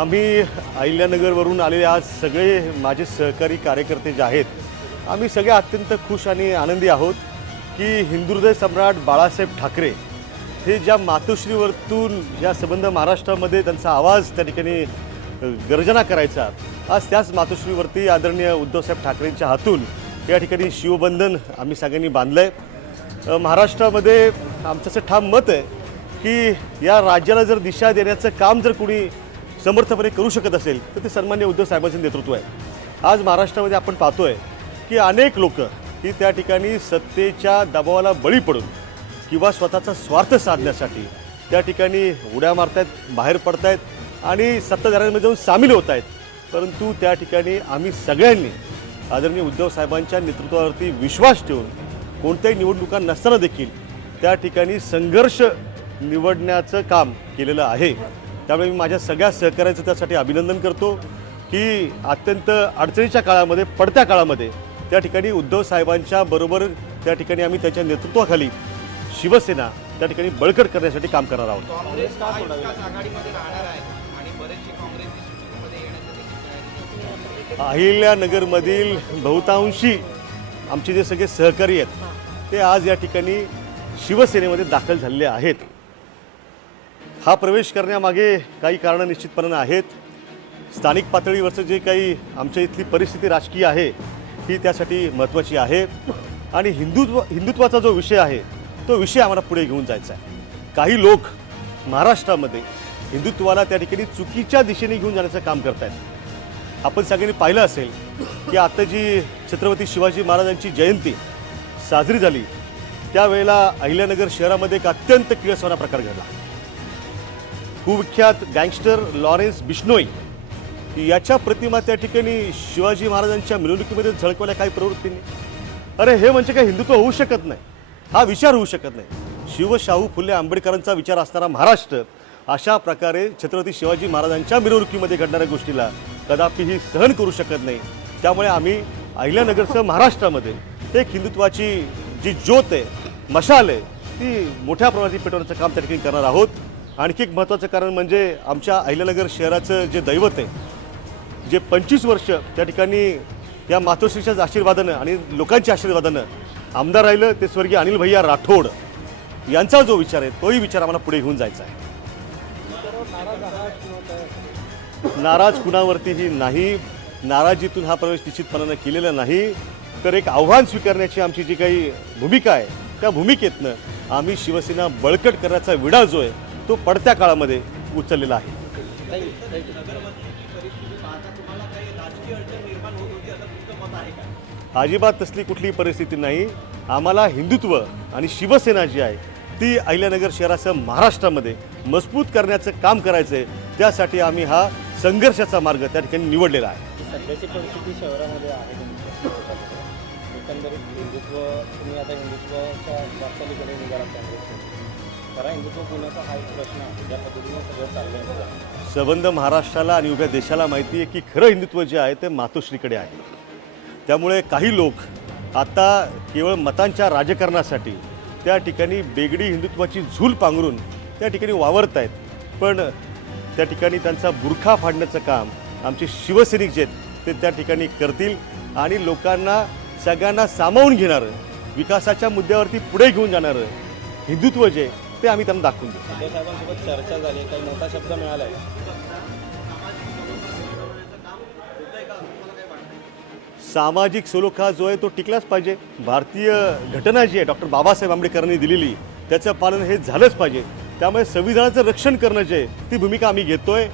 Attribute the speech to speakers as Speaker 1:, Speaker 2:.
Speaker 1: आम्ही अहिल्यानगरवरून आलेले आज सगळे माझे सहकारी कार्यकर्ते जे आहेत आम्ही सगळे अत्यंत खुश आणि आनंदी आहोत की हिंदुहृदय सम्राट बाळासाहेब ठाकरे हे ज्या मातोश्रीवरतून ज्या संबंध महाराष्ट्रामध्ये त्यांचा आवाज त्या ठिकाणी गर्जना करायचा आज त्याच मातोश्रीवरती आदरणीय उद्धवसाहेब ठाकरेंच्या हातून या ठिकाणी शिवबंधन आम्ही सगळ्यांनी बांधलं आहे महाराष्ट्रामध्ये आमचं असं ठाम मत आहे की या राज्याला जर दिशा देण्याचं काम जर कोणी समर्थपणे करू शकत असेल तर ते सन्मान्य उद्धव साहेबांचे नेतृत्व आहे आज महाराष्ट्रामध्ये आपण पाहतोय की अनेक लोक ही त्या ठिकाणी सत्तेच्या दबावाला बळी पडून किंवा स्वतःचा स्वार्थ साधण्यासाठी त्या ठिकाणी उड्या मारतायत बाहेर पडतायत आणि सत्ताधाऱ्यांमध्ये जाऊन सामील होत आहेत परंतु त्या ठिकाणी आम्ही सगळ्यांनी आदरणीय उद्धव साहेबांच्या नेतृत्वावरती विश्वास ठेवून कोणत्याही निवडणुका नसताना देखील त्या ठिकाणी संघर्ष निवडण्याचं काम केलेलं आहे त्यामुळे मी माझ्या सगळ्या सहकार्याचं त्यासाठी अभिनंदन करतो की अत्यंत अडचणीच्या काळामध्ये पडत्या काळामध्ये त्या ठिकाणी उद्धव साहेबांच्या बरोबर त्या ठिकाणी आम्ही त्याच्या नेतृत्वाखाली शिवसेना त्या ठिकाणी बळकट करण्यासाठी काम करणार आहोत अहिल्यानगरमधील बहुतांशी आमचे जे सगळे सहकारी आहेत ते आज या ठिकाणी शिवसेनेमध्ये दाखल झालेले आहेत हा प्रवेश करण्यामागे काही कारणं निश्चितपणानं आहेत स्थानिक पातळीवरचं जे काही आमच्या इथली परिस्थिती राजकीय आहे ही त्यासाठी महत्त्वाची आहे आणि हिंदुत्व हिंदुत्वाचा जो विषय आहे तो विषय आम्हाला पुढे घेऊन जायचा आहे काही लोक महाराष्ट्रामध्ये हिंदुत्वाला त्या ठिकाणी चुकीच्या दिशेने घेऊन जाण्याचं काम करत आहेत आपण सगळ्यांनी पाहिलं असेल की आता जी छत्रपती शिवाजी महाराजांची जयंती साजरी झाली त्यावेळेला अहिल्यानगर शहरामध्ये एक अत्यंत किळसवाना प्रकार घडला कुविख्यात गँगस्टर लॉरेन्स बिश्नोई याच्या प्रतिमा त्या ठिकाणी शिवाजी महाराजांच्या मिरवणुकीमध्ये झळकवल्या काही प्रवृत्तींनी अरे हे म्हणजे काय हिंदुत्व होऊ शकत नाही हा विचार होऊ शकत नाही शिवशाहू फुले आंबेडकरांचा विचार असणारा महाराष्ट्र अशा प्रकारे छत्रपती शिवाजी महाराजांच्या मिरवणुकीमध्ये घडणाऱ्या गोष्टीला कदापि ही सहन करू शकत नाही त्यामुळे आम्ही अहिल्यानगरसह महाराष्ट्रामध्ये एक हिंदुत्वाची जी ज्योत आहे मशाल आहे ती मोठ्या प्रमाणात पेटवण्याचं काम त्या ठिकाणी करणार आहोत आणखी एक महत्त्वाचं कारण म्हणजे आमच्या अहिल्यानगर शहराचं जे दैवत आहे जे पंचवीस वर्ष त्या ठिकाणी या मातोश्रीच्या आशीर्वादानं आणि लोकांच्या आशीर्वादानं आमदार राहिलं ते स्वर्गीय अनिल भैया राठोड यांचा जो विचार आहे तोही विचार आम्हाला पुढे घेऊन जायचा आहे नाराज कुणावरतीही नाही नाराजीतून हा प्रवेश निश्चितपणानं केलेला नाही तर एक आव्हान स्वीकारण्याची आमची जी काही भूमिका आहे त्या भूमिकेतनं आम्ही शिवसेना बळकट करण्याचा विडा जो आहे तो पडत्या काळामध्ये उचललेला आहे अजिबात तसली कुठली परिस्थिती नाही आम्हाला हिंदुत्व आणि शिवसेना जी आहे ती अहिल्यानगर शहरासह महाराष्ट्रामध्ये मजबूत करण्याचं काम करायचं आहे त्यासाठी आम्ही हा संघर्षाचा मार्ग त्या ठिकाणी निवडलेला आहे परिस्थिती शहरामध्ये आहे हिंदुत्व आता संबंध सबंध महाराष्ट्राला आणि उभ्या देशाला माहिती आहे की खरं हिंदुत्व जे आहे ते मातोश्रीकडे आहे त्यामुळे काही लोक आता केवळ मतांच्या राजकारणासाठी त्या ठिकाणी बेगडी हिंदुत्वाची झूल पांघरून त्या ठिकाणी वावरत आहेत पण त्या ठिकाणी त्यांचा बुरखा फाडण्याचं काम आमचे शिवसैनिक जे आहेत ते त्या ठिकाणी करतील आणि लोकांना सगळ्यांना सामावून घेणारं विकासाच्या मुद्द्यावरती पुढे घेऊन जाणारं हिंदुत्व जे ते आम्ही त्यांना दाखवून देऊ साहेबांसोबत चर्चा झाली काही मोठा शब्द मिळाला सामाजिक सुलोखा जो आहे तो टिकलाच पाहिजे भारतीय घटना जी आहे डॉक्टर बाबासाहेब आंबेडकरांनी दिलेली त्याचं पालन हे झालंच पाहिजे त्यामुळे संविधानाचं रक्षण करणं जे आहे ती भूमिका आम्ही घेतोय